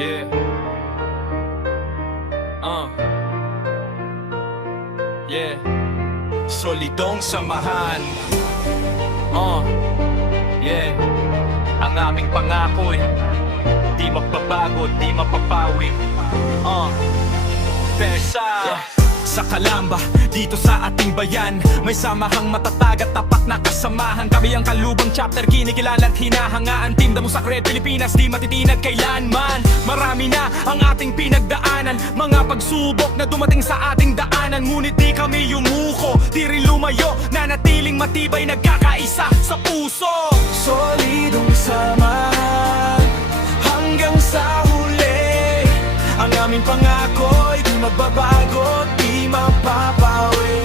Yeah. Yeah. Solidong samahan. Yeah. Ang aming pangako'y di magbabago, di mapapawi. Versa. Yeah. Sa Kalamba, dito sa ating bayan, may samahang matatag at tapat na kasamahan. Kami ang Kalubang Chapter, kinikilala at hinahangaan. Team Damo Sacred Pilipinas, di matitinag kailanman. Marami na ang ating pinagdaanan, mga pagsubok na dumating sa ating daanan. Ngunit di kami yumuko, di rin lumayo, nanatiling matibay, nagkakaisa sa puso. Solidong samahan hanggang sa huli. Ang aming pangako'y di magbabago, di mapapawi.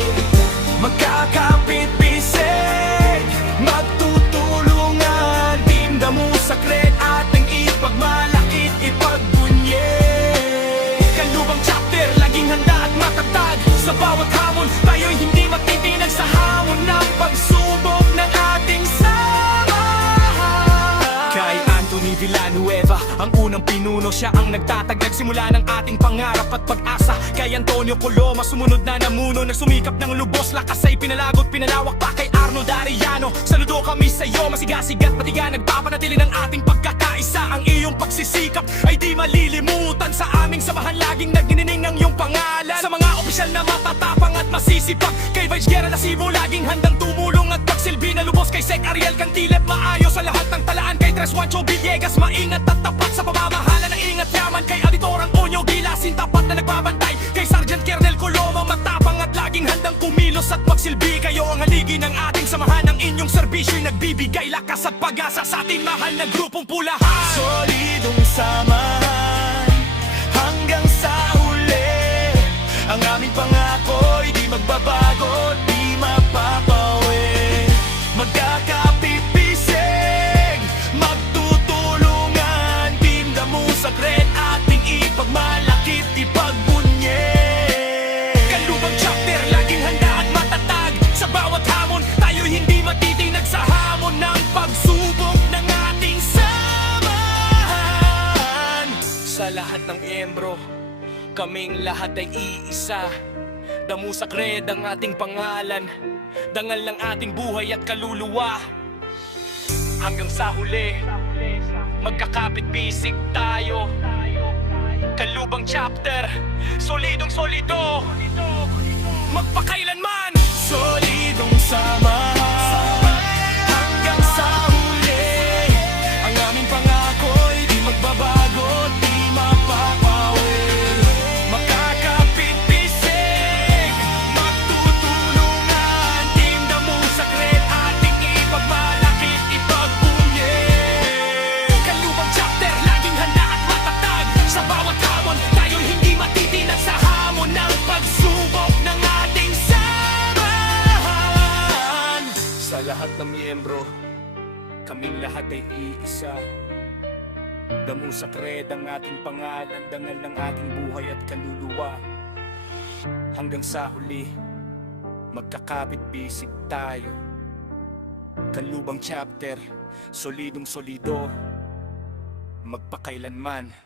Magkakapit-bisig, magtutulungan. Team Damo Sacred, ating ipagmalakit, ipagbunye. Kalubang Chapter, laging handa at matatag. Sa bawat hamon, tayo'y hindi magtitinag sa hamon ng pagsubok ng ating samahan. Kay Anthony Villanueva, ang unang pinuno, siya ang nagtatag, nagsimula ng ating pangarap at pag-asa. Kay Antonio Coloma, sumunod na namuno, nagsumikap ng lubos, lakas ay pinalagot, pinalawak pa. Kay Arnold Arellano, saludo kami sa'yo, masigasig at matiga, nagpapanatili ng ating pagkakaisa. Ang iyong pagsisikap ay di malilimutan, sa aming samahan laging nagnining ng iyong pangalan. Sa mga opisyal na matatapang at masisipag, kay Vice Guerra Lasibo, laging handang tumulong at pagsilbi na lubos. Kay Sec Ariel Cantilep, maayos sa lahat ng talaan. Kay Tres Juancho Villegas, maingat at tapat sa pamamahala ng ingat yaman. Kay Auditorang Onyo Gilasin, tapat na nagbabantay. Kay Sergeant Kernel Coloma, matapang at laging handang kumilos at magsilbi. Kayo ang haligi ng ating samahan, ang inyong serbisyo'y nagbibigay lakas at pag-asa sa ating mahal na grupong pulahan. Solidong samahan hanggang sa huli. Ang aming pangako'y di magbabago, di mapapawi. Magkakapit-bisig, magtutulungan. Team Damo Sacred, ating ipagmalakit, ipagbunye. Kalubang Chapter, laging handa at matatag. Sa bawat hamon, tayo'y hindi matitinag sa hamon ng pagsubok ng ating samahan. Sa lahat ng miyembro, kaming lahat ay iisa. Damo Sacred ang ating pangalan, dangal ng ating buhay at kaluluwa. Hanggang sa huli, magkakapit-bisig tayo. Kalubang Chapter, solidong solido, magpakailanman. Solidong samahan hanggang sa huli. Ang aming pangako'y di magbabago, di mapapawi. Magkakapit-bisig, magtutulungan. Team Damo Sacred, ating ipagmalakit, ipagbunye. Kalubang Chapter, laging handa at matatag. Sa bawat hamon, tayo'y hindi matitinag sa hamon ng pagsubok ng ating samahan. Sa lahat ng miyembro, kaming lahat ay iisa. Damo Sacred ang ating pangalan, dangal ng ating buhay at kaluluwa. Hanggang sa huli, magkakapit-bisig tayo. Kalubang Chapter, solidong solido, magpakailanman.